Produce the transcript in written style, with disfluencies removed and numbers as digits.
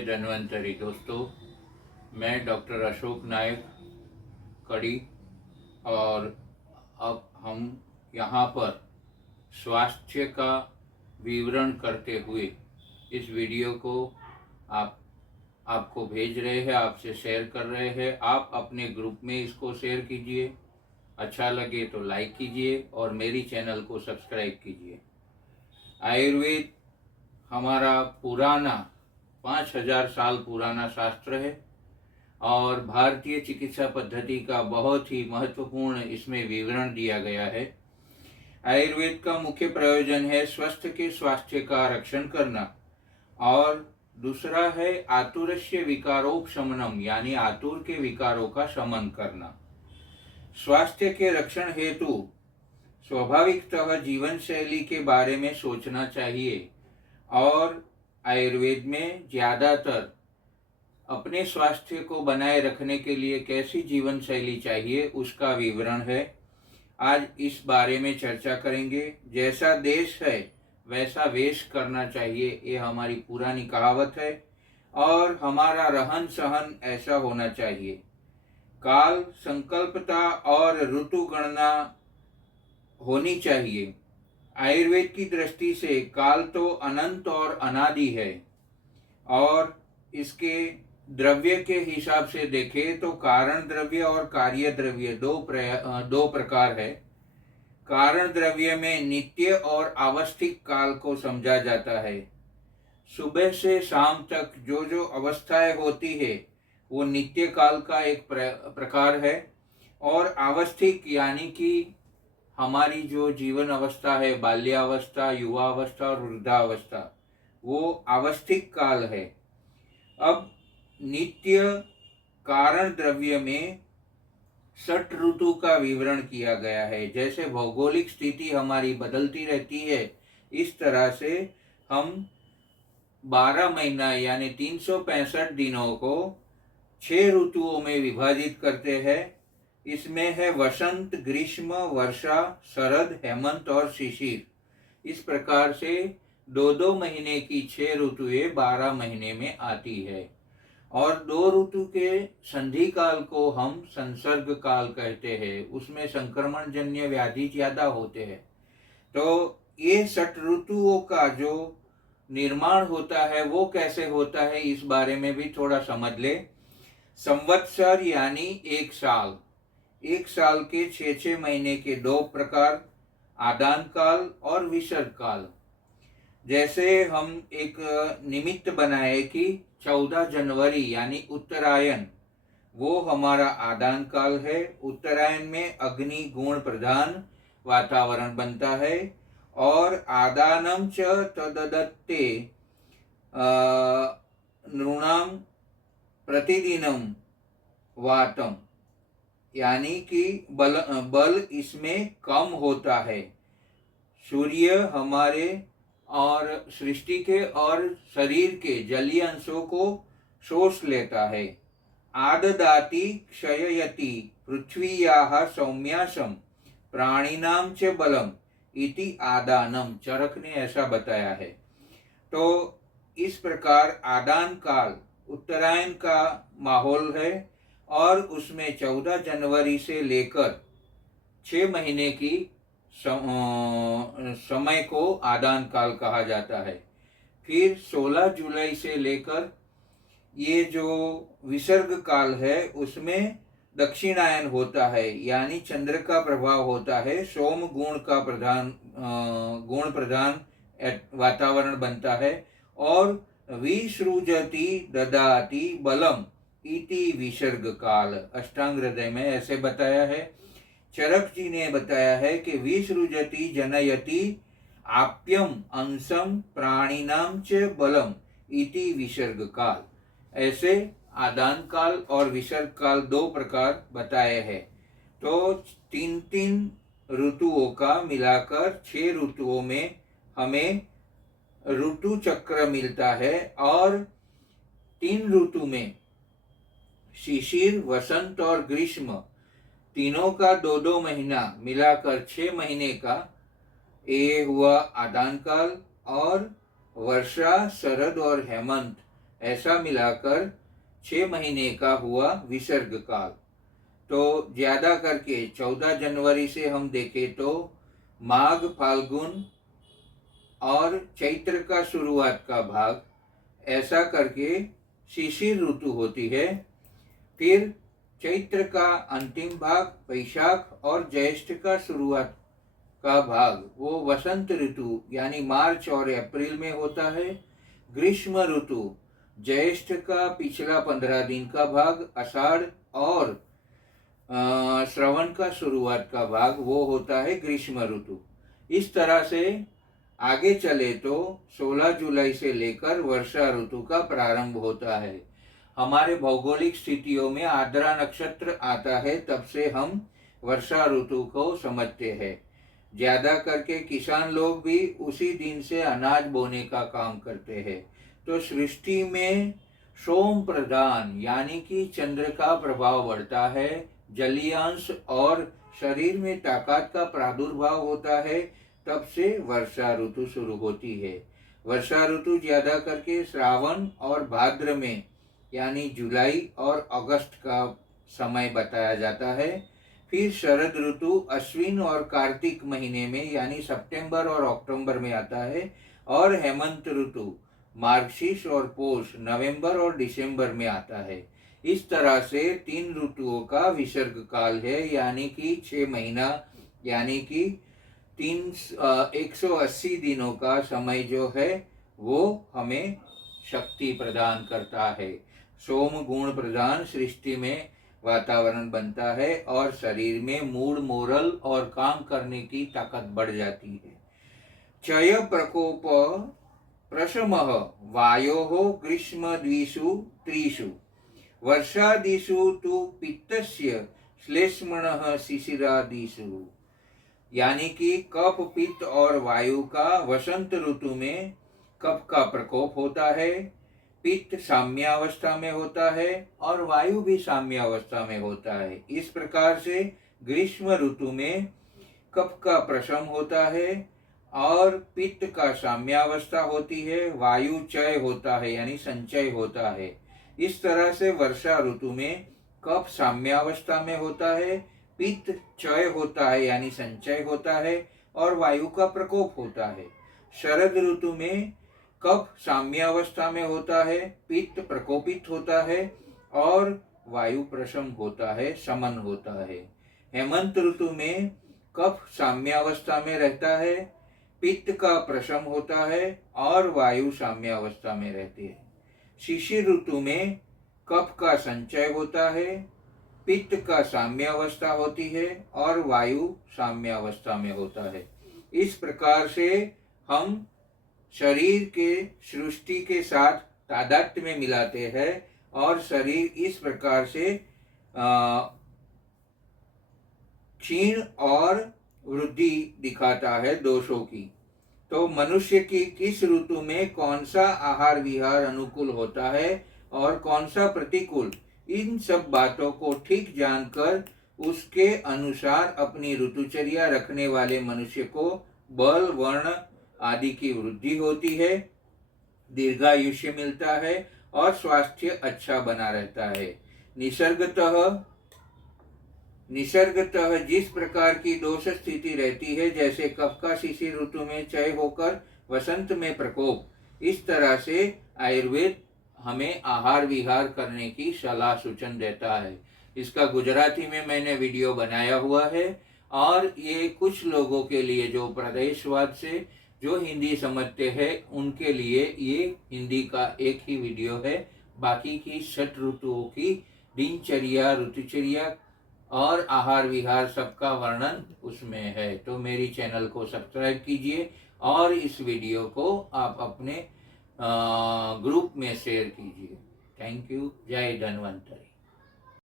जय धन्वंतरी। दोस्तों, मैं डॉक्टर अशोक नायक कड़ी, और अब हम यहाँ पर स्वास्थ्य का विवरण करते हुए इस वीडियो को आपको भेज रहे हैं, आपसे शेयर कर रहे हैं। आप अपने ग्रुप में इसको शेयर कीजिए, अच्छा लगे तो लाइक कीजिए और मेरी चैनल को सब्सक्राइब कीजिए। आयुर्वेद हमारा पुराना 5000 साल पुराना शास्त्र है और भारतीय चिकित्सा पद्धति का बहुत ही महत्वपूर्ण इसमें विवरण दिया गया है। आयुर्वेद का मुख्य प्रयोजन है स्वस्थ के स्वास्थ्य का रक्षण करना, और दूसरा है आतुरस्य विकारोपशमनम, यानी आतुर के विकारों का शमन करना। स्वास्थ्य के रक्षण हेतु स्वाभाविकतः जीवन शैली के बारे में सोचना चाहिए, और आयुर्वेद में ज़्यादातर अपने स्वास्थ्य को बनाए रखने के लिए कैसी जीवन शैली चाहिए उसका विवरण है। आज इस बारे में चर्चा करेंगे। जैसा देश है वैसा वेश करना चाहिए, ये हमारी पुरानी कहावत है, और हमारा रहन सहन ऐसा होना चाहिए। काल संकल्पता और ऋतु गणना होनी चाहिए। आयुर्वेद की दृष्टि से काल तो अनंत और अनादि है, और इसके द्रव्य के हिसाब से देखें तो कारण द्रव्य और कार्य द्रव्य दो प्रकार है। कारण द्रव्य में नित्य और आवस्थिक काल को समझा जाता है। सुबह से शाम तक जो जो अवस्थाएं होती है वो नित्य काल का एक प्रकार है, और आवस्थिक यानी कि हमारी जो जीवन अवस्था है, बाल्यावस्था, युवावस्था और वृद्धावस्था, वो आवस्थिक काल है। अब नित्य कारण द्रव्य में 6 ऋतु का विवरण किया गया है। जैसे भौगोलिक स्थिति हमारी बदलती रहती है, इस तरह से हम 12 महीना यानी 365 दिनों को 6 ऋतुओं में विभाजित करते हैं। इसमें है वसंत, ग्रीष्म, वर्षा, शरद, हेमंत और शिशिर। इस प्रकार से 2-2 महीने की 6 ऋतुएं 12 महीने में आती है, और 2 ऋतु के संधि काल को हम संसर्ग काल कहते हैं। उसमें संक्रमण जन्य व्याधि ज्यादा होते हैं। तो ये 6 ऋतुओं का जो निर्माण होता है वो कैसे होता है, इस बारे में भी थोड़ा समझ ले। संवत्सर यानी एक साल, एक साल के 6-6 महीने के 2 प्रकार, आदान काल और विसर्ग काल। जैसे हम एक निमित्त बनाए कि 14 जनवरी यानी उत्तरायण, वो हमारा आदान काल है। उत्तरायण में अग्नि गुण प्रधान वातावरण बनता है, और आदानम च तददत्ते नृणाम प्रतिदिनम वातम, यानी कि बल इसमें कम होता है। सूर्य हमारे और सृष्टि के और शरीर के जलीय अंशों को शोष लेता है। आददाति क्षययति पृथ्वीयाः सौम्यासम प्राणिनाम च बलम इति आदानम, चरक ने ऐसा बताया है। तो इस प्रकार आदान काल उत्तरायण का माहौल है, और उसमें 14 जनवरी से लेकर 6 महीने की समय को आदान काल कहा जाता है। फिर 16 जुलाई से लेकर ये जो विसर्ग काल है उसमें दक्षिणायन होता है, यानी चंद्र का प्रभाव होता है। सोम गुण प्रधान वातावरण बनता है, और विसृजति ददाति बलम इति विसर्ग काल, अष्टांग हृदय में ऐसे बताया है। चरक जी ने बताया है कि विसृजति जनयति आप्यम अंशम प्राणिनाम च बलम इति विसर्ग काल। ऐसे आदान काल और विसर्ग काल 2 प्रकार बताए हैं। तो 3-3 ऋतुओं का मिलाकर 6 ऋतुओं में हमें ऋतु चक्र मिलता है, और 3 ऋतु में शिशिर, वसंत और ग्रीष्म तीनों का 2-2 महीना मिलाकर 6 महीने का ये हुआ आदान काल, और वर्षा, शरद और हेमंत ऐसा मिलाकर 6 महीने का हुआ विसर्ग काल। तो ज्यादा करके 14 जनवरी से हम देखें तो माघ फाल्गुन और चैत्र का शुरुआत का भाग, ऐसा करके शिशिर ऋतु होती है। फिर चैत्र का अंतिम भाग वैशाख और ज्येष्ठ का शुरुआत का भाग वो वसंत ऋतु यानी मार्च और अप्रैल में होता है। ग्रीष्म ऋतु ज्येष्ठ का पिछला 15 दिन का भाग, आषाढ़ और श्रवण का शुरुआत का भाग वो होता है ग्रीष्म ऋतु। इस तरह से आगे चले तो 16 जुलाई से लेकर वर्षा ऋतु का प्रारंभ होता है। हमारे भौगोलिक स्थितियों में आर्द्रा नक्षत्र आता है, तब से हम वर्षा ऋतु को समझते हैं। ज्यादा करके किसान लोग भी उसी दिन से अनाज बोने का काम करते हैं। तो सृष्टि में सोम प्रधान यानी कि चंद्र का प्रभाव बढ़ता है, जलीयांश और शरीर में ताकत का प्रादुर्भाव होता है, तब से वर्षा ऋतु शुरू होती है। वर्षा ऋतु ज्यादा करके श्रावण और भाद्र में यानी जुलाई और अगस्त का समय बताया जाता है। फिर शरद ऋतु अश्विन और कार्तिक महीने में यानी सितंबर और अक्टूबर में आता है। और हेमंत ऋतु मार्गशीर्ष और पौष नवंबर और दिसंबर में आता है। इस तरह से 3 ऋतुओं का विसर्ग काल है, यानी कि 6 महीना यानी कि 180 दिनों का समय जो है वो हमें शक्ति प्रदान करता है। सोम गुण प्रदान सृष्टि में वातावरण बनता है और शरीर में मूड मोरल और काम करने की ताकत बढ़ जाती है। क्षय प्रकोप प्रशमः वायोः ग्रीष्म द्विषु त्रिषु वर्षादिषु तु पित्तस्य श्लेष्मणः शिशिरादिषु, यानी कि कफ पित्त और वायु का वसंत ऋतु में कफ का प्रकोप होता है, पित्त साम्यावस्था में होता है और वायु भी साम्यावस्था में होता है। इस प्रकार से ग्रीष्म ऋतु में कफ का प्रशम होता है और पित्त का साम्यावस्था होती है, वायु क्षय होता है यानी संचय होता है। इस तरह से वर्षा ऋतु में कफ साम्यावस्था में होता है, पित्त क्षय होता है यानी संचय होता है और वायु का प्रकोप होता है। शरद ऋतु में कफ साम्यावस्था में होता है, पित्त प्रकोपित होता है और वायु प्रशम होता है, समन होता है। हेमंत ऋतु में कफ साम्यावस्था में रहता है, पित्त का प्रशम होता है और वायु साम्यावस्था में रहती है। शिशिर ऋतु में कफ का संचय होता है, पित्त का साम्यावस्था होती है और वायु साम्यावस्था में होता है। इस प्रकार से हम शरीर के सृष्टि के साथ तादात्म्य में मिलाते हैं और शरीर इस प्रकार से क्षीण और वृद्धि दिखाता है दोषों की। तो मनुष्य की किस ऋतु में कौन सा आहार विहार अनुकूल होता है और कौन सा प्रतिकूल, इन सब बातों को ठीक जानकर उसके अनुसार अपनी ऋतुचर्या रखने वाले मनुष्य को बल वर्ण आदि की वृद्धि होती है, दीर्घायुष्य मिलता है और स्वास्थ्य अच्छा बना रहता है। निसर्गतः जिस प्रकार की दोष स्थिति रहती है, जैसे कफ का शिशिर ऋतु में क्षय होकर वसंत में प्रकोप, इस तरह से आयुर्वेद हमें आहार विहार करने की सलाह सूचन देता है। इसका गुजराती में मैंने वीडियो बनाया हुआ है और ये कुछ लोगों के लिए जो प्रदेशवाद से जो हिंदी समझते हैं उनके लिए ये हिंदी का एक ही वीडियो है। बाकी की 6 ऋतुओं की दिनचर्या, ऋतुचर्या और आहार विहार सबका वर्णन उसमें है। तो मेरी चैनल को सब्सक्राइब कीजिए और इस वीडियो को आप अपने ग्रुप में शेयर कीजिए। Thank you. जय धन्वंतरी।